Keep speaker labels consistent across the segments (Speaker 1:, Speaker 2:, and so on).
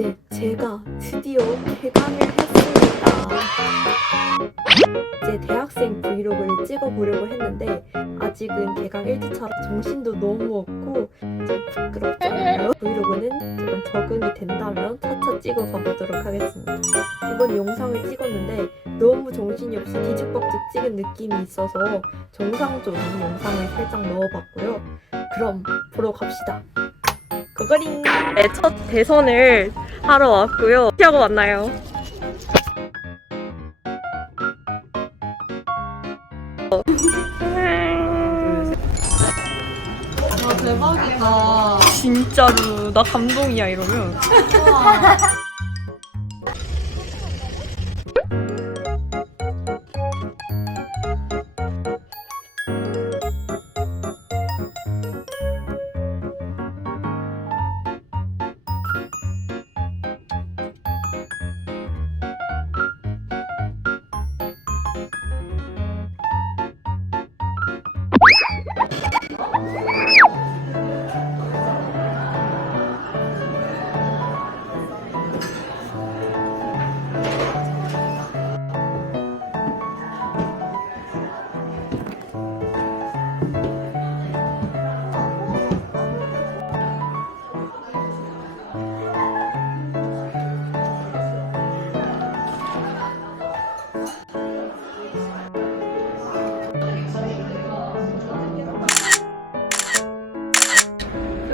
Speaker 1: 네, 제가 드디어 개강을 했습니다. 이제 대학생 브이로그를 찍어보려고 했는데 아직은 개강 1주차라 정신도 너무 없고 좀 부끄럽잖아요. 브이로그는 조금 적응이 된다면 차차 찍어가 보도록 하겠습니다. 이번 영상을 찍었는데 너무 정신이 없이 뒤죽박죽 찍은 느낌이 있어서 정상적인 영상을 살짝 넣어봤고요. 그럼 보러 갑시다. 고고링! 네, 첫 대선을 하러 왔고요. 피하고 왔나요?
Speaker 2: 와 대박이다.
Speaker 1: 진짜로 나 감동이야 이러면.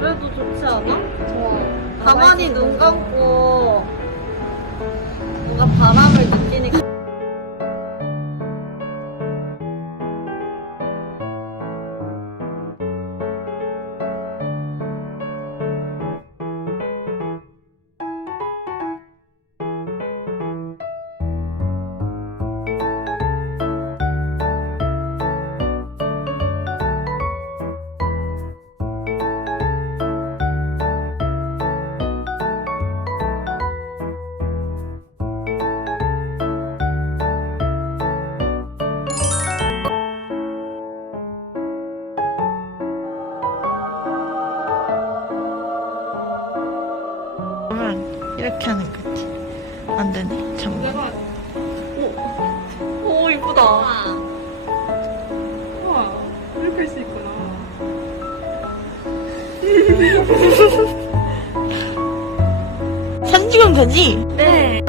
Speaker 2: 그래도 좋지 않아? 가만히 눈 감고 뭔가 바람을
Speaker 3: 이렇게 하는 거지. 안 되네. 잠깐만.
Speaker 1: 오 이쁘다.
Speaker 4: 우와, 이렇게 할 수 있구나.
Speaker 3: 찍으면 되지?
Speaker 1: 네.